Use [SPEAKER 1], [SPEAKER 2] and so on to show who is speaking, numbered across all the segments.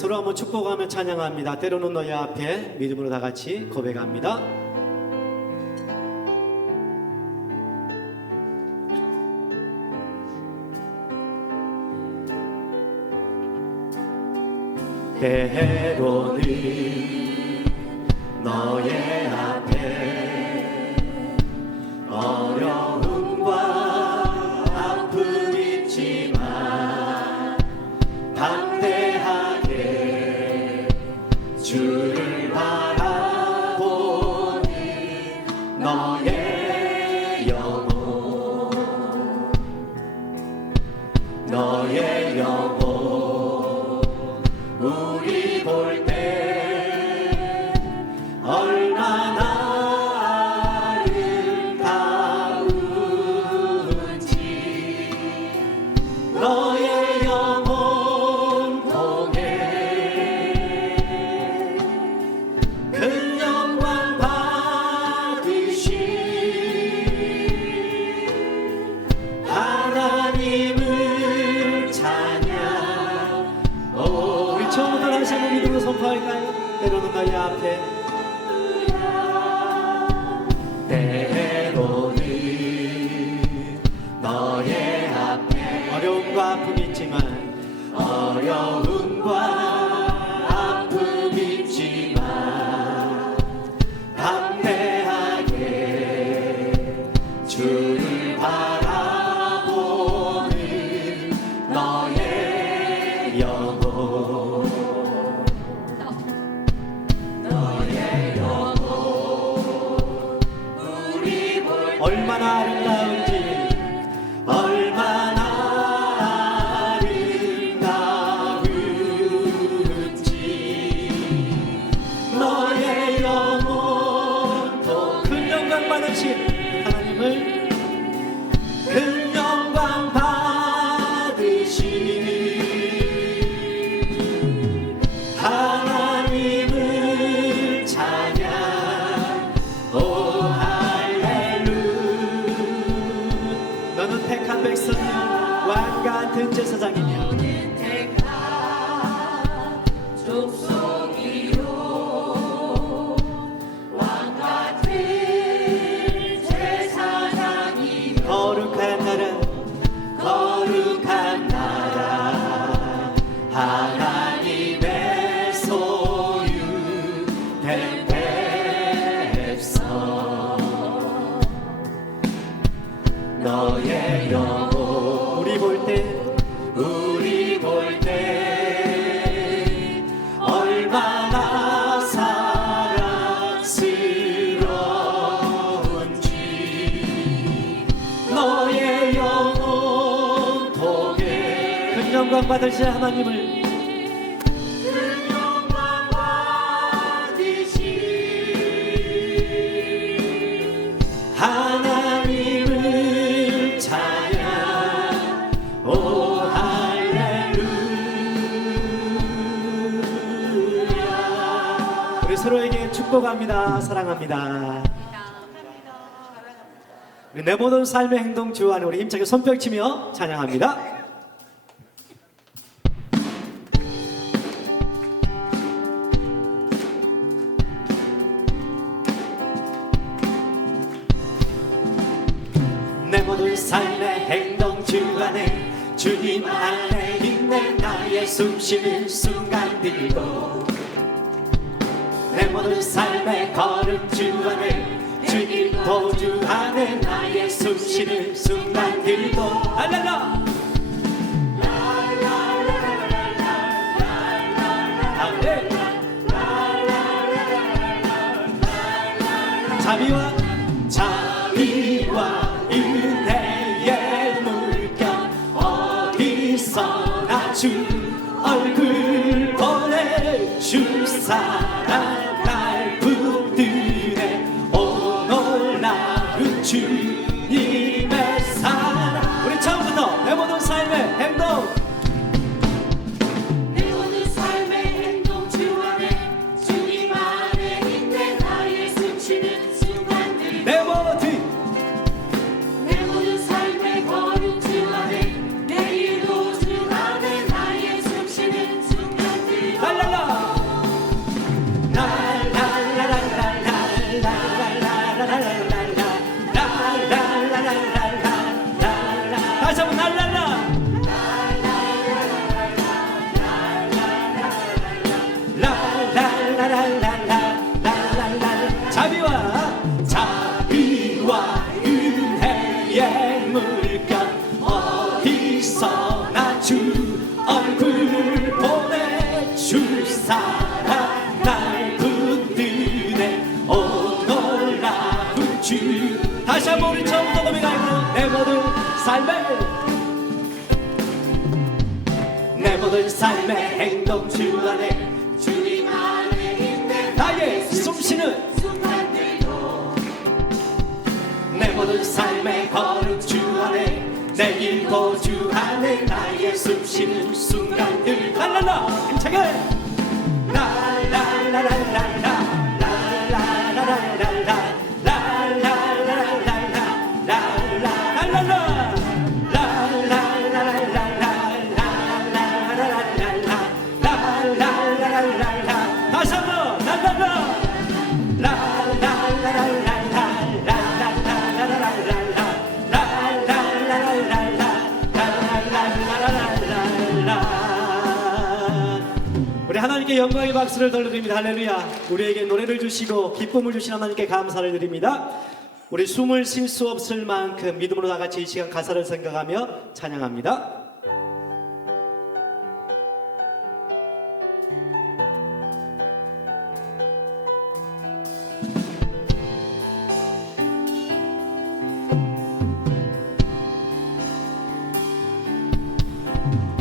[SPEAKER 1] 서로 한번 축복하며 찬양합니다. 때로는 너희 앞에 믿음으로 다 같이 고백합니다. 때로는 너의 앞에 어려 앞에 때 얼마나 너의 영혼. 우리 볼 때. 우리 볼 때. 얼마나 사랑스러운지. 너의 영혼 통해. 큰 영광 받으실 하나님을 축복합니다. 사랑합니다. 우리 내 모든 삶의 행동 주 안에 우리 힘차게 손뼉치며 찬양합니다. 내 모든 삶의 행동 주 안에 주님 안에 있네 나의 숨쉬는 순간들도 내 모든 삶의 걸음 주 안에 주님 도주 안에 나의 숨 쉬는 순간들도 알랄라 아멘. 자비와 자비와 삶의
[SPEAKER 2] 내 모든 삶의 행동 주 안에 주님 안에 있는 나의 숨쉬는 순간들도
[SPEAKER 1] 내 모든 삶의 걸음 주 안에 내 길도 주 안에 나의 숨쉬는 순간들. 랄랄라 힘차게. 라라라라라라 하나님께 영광의 박수를 돌려드립니다. 할렐루야. 우리에게 노래를 주시고 기쁨을 주신 하나님께 감사를 드립니다. 우리 숨을 쉴 수 없을 만큼 믿음으로 다 같이 이 시간 가사를 생각하며 찬양합니다.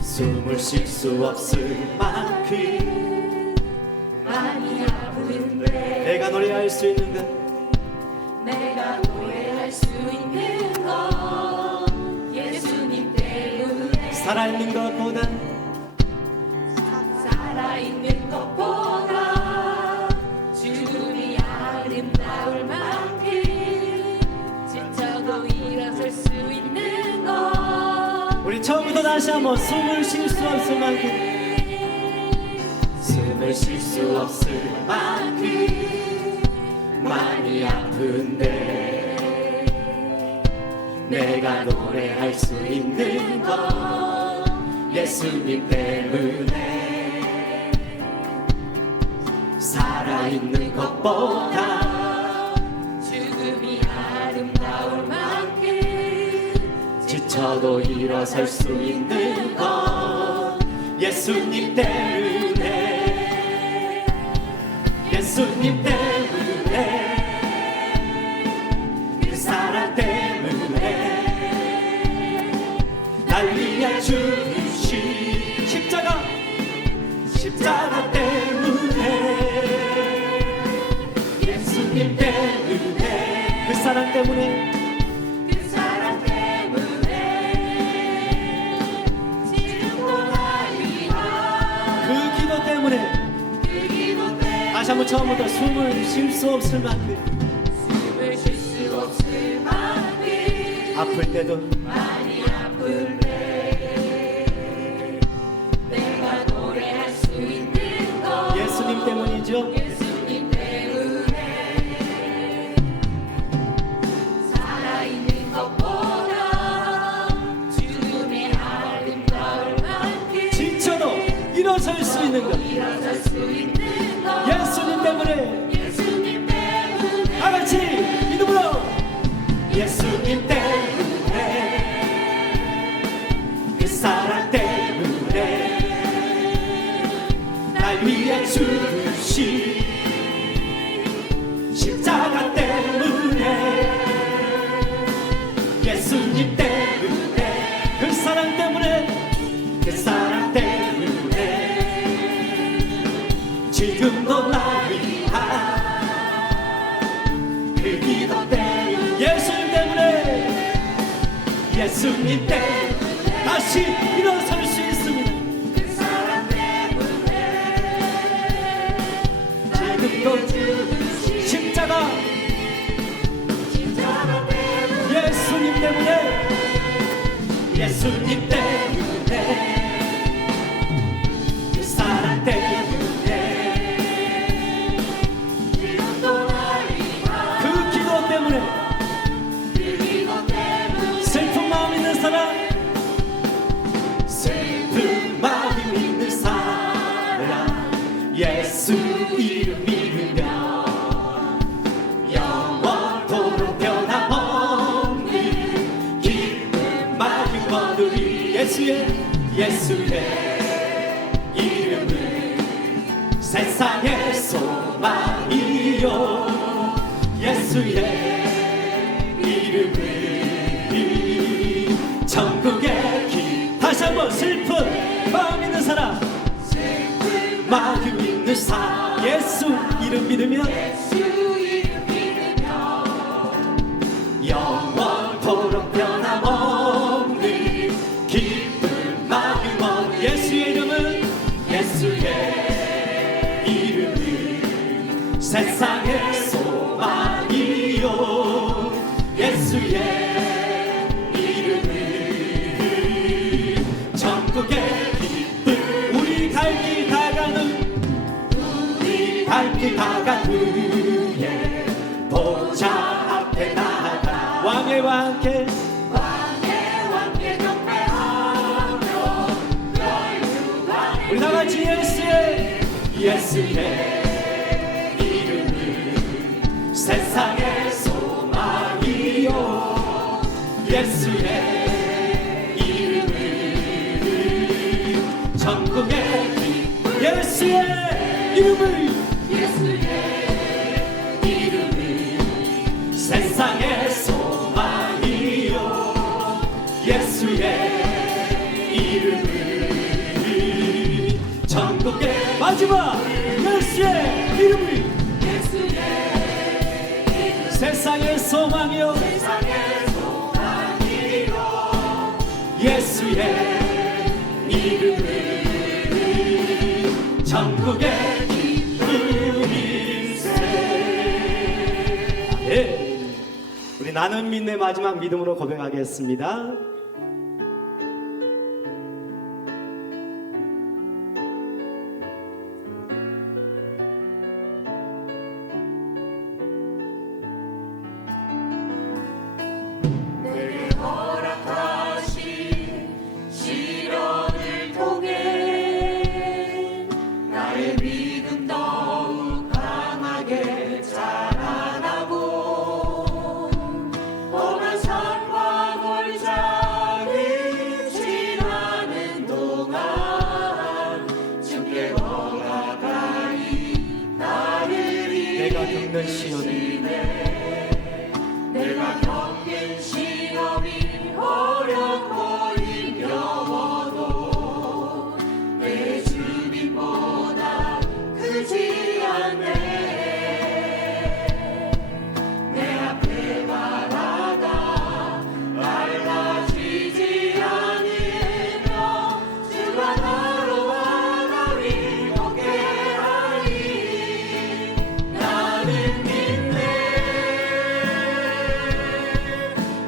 [SPEAKER 1] 숨을 쉴 수 없을 만 큼
[SPEAKER 2] 많이 아픈데
[SPEAKER 1] 내가 노래할 수 있는 것.
[SPEAKER 2] 내가 노래할 수 있는 건 예수님 때문에
[SPEAKER 1] 살아있는 것보다
[SPEAKER 2] 살아있는 것보다 죽음이 아름다울 만큼 지쳐도 일어설 수 있는 것.
[SPEAKER 1] 우리 처음부터 다시 한번 숨을 쉴 수 없을 만큼 숨을 쉴 수 없을 만큼 많이 아픈데 내가 노래할 수 있는 건 예수님 때문에 살아있는 것보다
[SPEAKER 2] 죽음이 아름다울 만큼
[SPEAKER 1] 지쳐도 일어설 수 있는 건 예수님 때문에 예수님 때문에 그 사랑 때문에 날 위해 주신 십자가 십자가 때문에 예수님 때문에 그 사랑 때문에 다시 한번 처음부터 숨을 쉴 수 없을 만큼.
[SPEAKER 2] 숨을 쉴 수 없을 만큼.
[SPEAKER 1] 아플 때도
[SPEAKER 2] 많이 아플 때 있는 것.
[SPEAKER 1] 예수님
[SPEAKER 2] 때문에.
[SPEAKER 1] 예수님 다 같이 믿음으로 예수님 때문에. 그 사랑 때문에. 날 위해 주신 지금도 날 위한 그 기도 때문에 예수님 때문에 예수님 때문에 다시 일어설 수 있습니다.
[SPEAKER 2] 그 사랑 때문에
[SPEAKER 1] 지금도 십자가 예수님 때문에 예수님 때문에 예수의 이름은 천국의 길. 다시 한번 슬픈 마음 있는 사람. 마음 있는 사람. 예수 이름 믿으면
[SPEAKER 2] 예수 이름 믿으며
[SPEAKER 1] 영원토록 변함없는 기쁜 마음 없 예수의 이름은 예수의 이름은 세상의 소망 예수의 이름은 전국의 기쁨 우리 갈 길 다가는 우리 갈 길 다가는 보좌 앞에 나가 왕의 왕께
[SPEAKER 2] 왕의 왕께 경배하며 열두왕의
[SPEAKER 1] 우리 다 같이 예수의 예수의 이름은 세상의 예수의 이름은 전국의 예수의 이름을
[SPEAKER 2] 예수의
[SPEAKER 1] 이름은 세상의 소망이요 예수의 이름은 전국의 마지막 예수의 이름을
[SPEAKER 2] 예수의
[SPEAKER 1] 세상의 소망이요
[SPEAKER 2] 세상의
[SPEAKER 1] 예수의 이름은 전국의 기쁨일세 예. 우리 나는 믿네 마지막 믿음으로 고백하겠습니다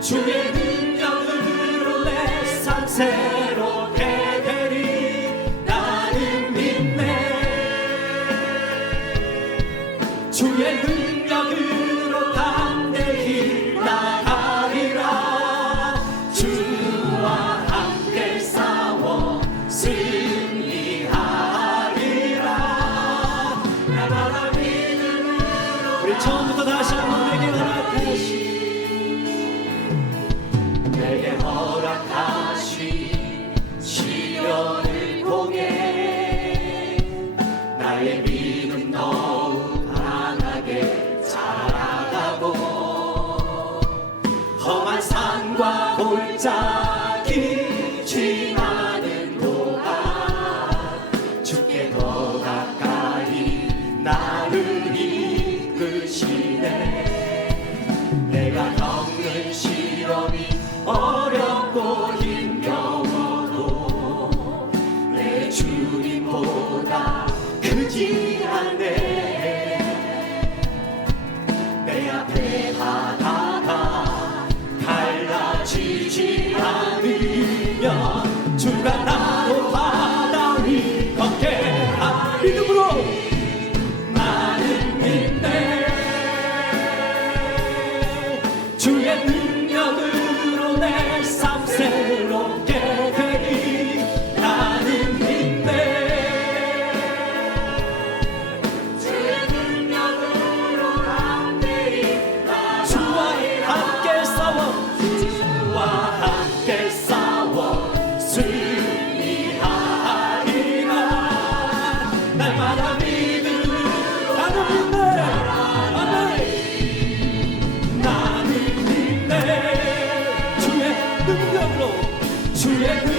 [SPEAKER 1] 주의 능력으로 내 삶 새 내게 허락하신 시련을 통해 나의 믿음 더욱 강하게 자라가고 험한 산과 골짜 Yeah.